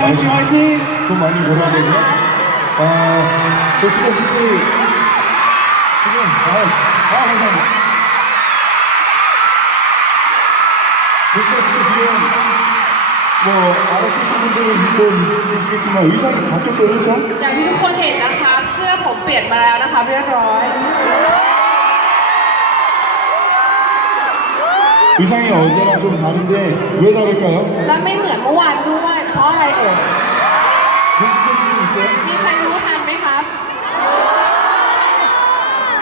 태연 씨 화이팅! 돈 많이 벌어야 되고요. 아, 보시다시피 지금 아, 아 감사합니다. 보시다시피 지금 뭐 알아주신 분들은 또 있으시겠지만 의상이 바뀌었어요, 그렇죠? อย่างที่ทุกคนเห็นนะคะเสื้อผมเปลี่ยนมาแล้วนะคะเรียบร้อย 의상이 어제랑 좀 다른데 왜 다를까요? และไม่เหมือนเมื่อวานด้วยเพราะอะไรเอ่ย 눈치채신 분 있어요? มีใครรู้ทันไหมครับ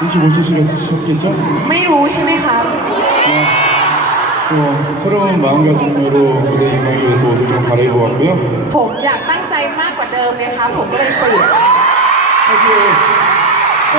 눈치 못 채시겠죠? ไม่รู้ใช่ไหมครับ 저 새로운 마음가짐으로 무대 임하기 위해서 옷을 좀 갈아입어 왔고요. ผมอยากตั้งใจมากกว่าเดิมเลยครับ ผมก็เลยเปลี่ยน 사실 어,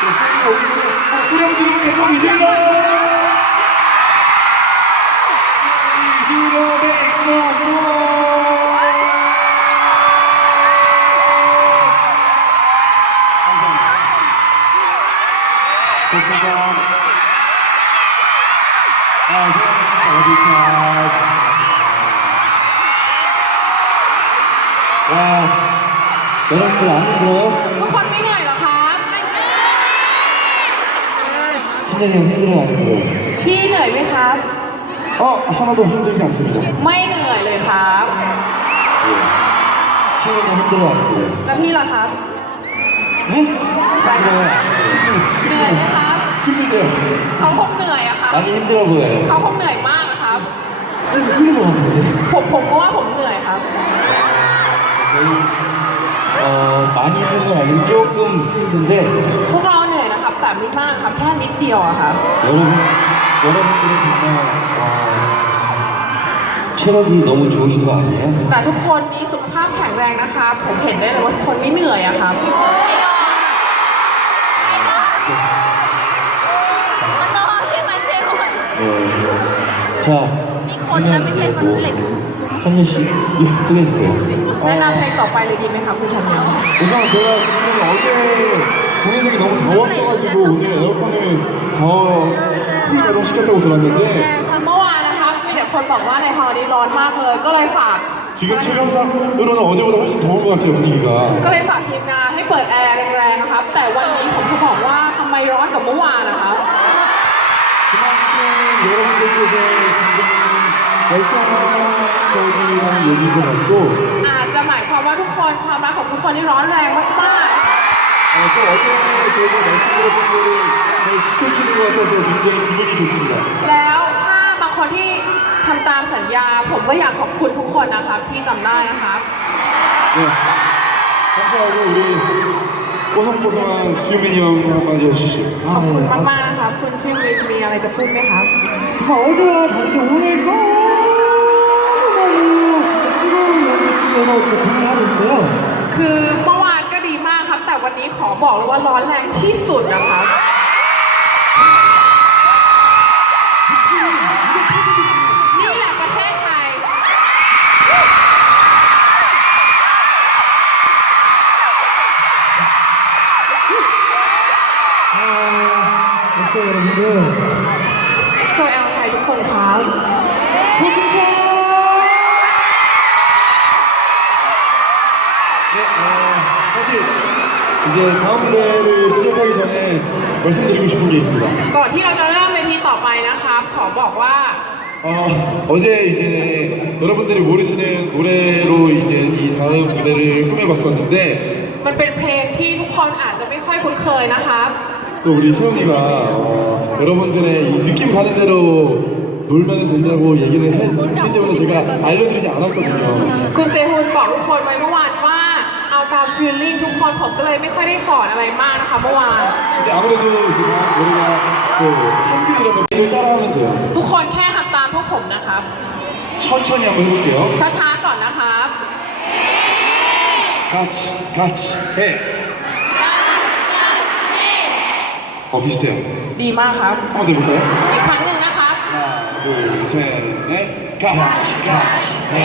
บ 그래 소리가 오기 전에 어, 소리 한번 지르면 계속 이질러 소리 질러 백성으로 감사합니다. 아, 사와디카. 와, 여러분들 안 힘들어요? ทุกคนไม่เหนื่อยเหรอครั ะ บ 팀장님 힘들어요, 안 힘들어요? พี่เหนื่อยไหมครับ 어, 하나도 힘들지 않습니다. ไม่เหนื่อยเลยครับ 시원이 힘들어요, 안 힘들어요? แล้วพี่ล่ะครับ 네? 힘들어요. เหนื่อยไหมครับ 힘들대요. เขาคงเหนื่อยอะครับ 많이 힘들어 보여요. เขาคงเหนื่อยมากอะครับ 힘든 것 같은데. ผมผมก็ว่าผมเหนื่อยครับ 저희, 어, 많이 힘든 건 아니고 조금 힘든데, พวกเร าเหนื่อยนะครับ แต่ไม่มากครับ แค่นิดเดียวอะครับ 여러분, 여러분들은 정말, 어, 체력이 너무 좋으신 거 아니에요? แต่ทุกคนนี่สุขภาพแข็งแรงนะคะ ผมเห็นได้เลยว่าทุกคนไม่เหนื่อยอะครับ มันต้องใช่ไหมเชฟ 네. 자, 이 건담이 제일 많을래. 찬현 씨, 예, 소개해주세요. แนะนำเพลงต่อไปเลยดีไหมครับคุณชันยอง 우선 제가 듣기로는 어제 동해색이 너무 더웠어가지고 오늘 에어컨을 더 크게 작동시켰다고 들었는데 เมื่อวานนะครับมีแต่คนบอกว่าในฮอลนี้ร้อนมากเลย ก็เลยฝาก 지금 체감상으로는 어제보다 훨씬 더운 것 같아요 분위기가 ก็เลยฝากทีมงานให้เปิดแอร์แรงๆนะครับ แต่วันนี้ผมจะบอกว่าทำไมร้อนกว่าเมื่อวานนะครับ 그만큼 여러분들께서 굉장히 열정적이라는 얘기인 것 같고 อาจจะหมายความว่าทุกคนความรักของทุกคนนี่ร้อนแรงมาก 어, 또 어제 저희가 말씀드렸던 거를 잘 지켜주는 것 같아서 굉장히 기분이 좋습니다 ๆ แล้วถ้าบางคนที่ทำตามสัญญา ผมก็อยากขอบคุณทุกคนนะครับที่จำได้นะครับ 네. 감사하고 우리 뽀송뽀송한 시우민이 형 한마디 해주시죠 ขอบคุณมากๆนะครับ คุณซิวิทมีอะไรจะพูดไหมครับ 정말 어제와 다르게 오늘 너무너무 진짜 뜨거운 열을 쓰면서 또 공연을 하고 있는데요. คือ วันนี้ขอบอกเลยว่าร้อนแรงที่สุดนะครับ นี่แหละประเทศไทย 역시 여러분들 โชว์แอลไทยทุกคนครับ 네, 어, 사실 이제 다음 무대를 시작하기 전에 말씀드리고 싶은 게 있습니다. ก่อนที่เราจะเริ่มเวทีต่อไปนะครับ ขอบอกว่า 어, 어제 이제 여러분들이 모르시는 노래로 이제 이 다음 무대를 꾸며봤었는데 มันเป็นเพลงที่ทุกคนอาจจะไม่ค่อยคุ้นเคยนะครับ 또 우리 세훈이가 어, 여러분들의 이 느낌 가는 대로 놀면 된다고 얘기를 했기 때문에 제가 알려드리지 않았거든요. คุณเซฮุนบอกทุกคนไว้เมื่อวานว่า เอาตามฟีลลิ่งทุกคนผมก็เลยไม่ค่อยได้สอนอะไรมากนะคะเมื่อวาน 근데 아무래도 제가 노래가 또 한글이라서 따라하면 돼요. ทุกคนแค่ทำตามพวกผมนะครับ 천천히 한번 해볼게요. ช้าๆก่อนนะครับ 같이 같이 해. 어 비슷해요. ดีมากครับ 한번 더 해볼까요? อีกครั้งหนึ่งนะครับ 하나 둘셋넷 같이 같이 해.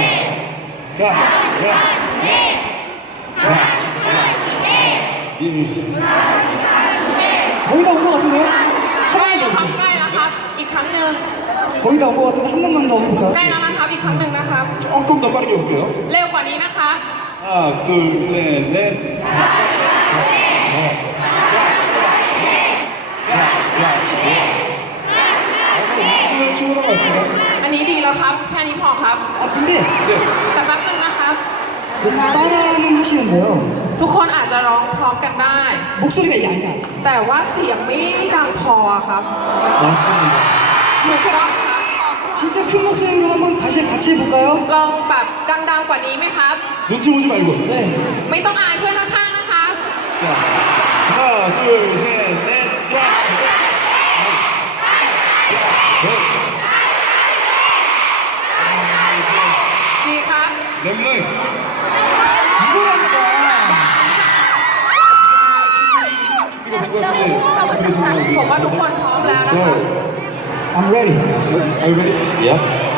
같이 같이 해. 같이 같이 해. 거의 다 온 것 같은데요? ใกล้แล้วครับใกล้แล้วครับ อีกครั้งหนึ่ง 거의 다 온 것 같은데 한 번만 더 해볼까요? ใกล้แล้วนะครับ อีกครั้งหนึ่งนะครับ 조금 더 빠르게 해볼게요. เร็วกว่านี้นะครับ 하나 둘셋넷 이거 충분한 것 같습니다. อันนี้ดีแล้วครับ แค่นี้พอครับ 아 근데 แต่แป๊บนึงนะครับ 따라 는 하시는데요 ทุกคนอาจจะร้องพร้อมกันได้ 목소리가 얇아요 แต่ว่าเสียงไม่ดังพอครับ 맞습니다. ถูกต้องครับ 진짜 큰 목소리로 한번 다시 같이 해볼까요? ลองแบบดังๆกว่านี้ไหมครับ 눈치 보지 말고. 네 ไม่ต้องอายเพื่อนข้างๆนะครับ 자, 하나, 둘, 셋, 넷, 쫙. 네. ดีครับ 랩라인. So I'm ready. Are you ready? Yeah.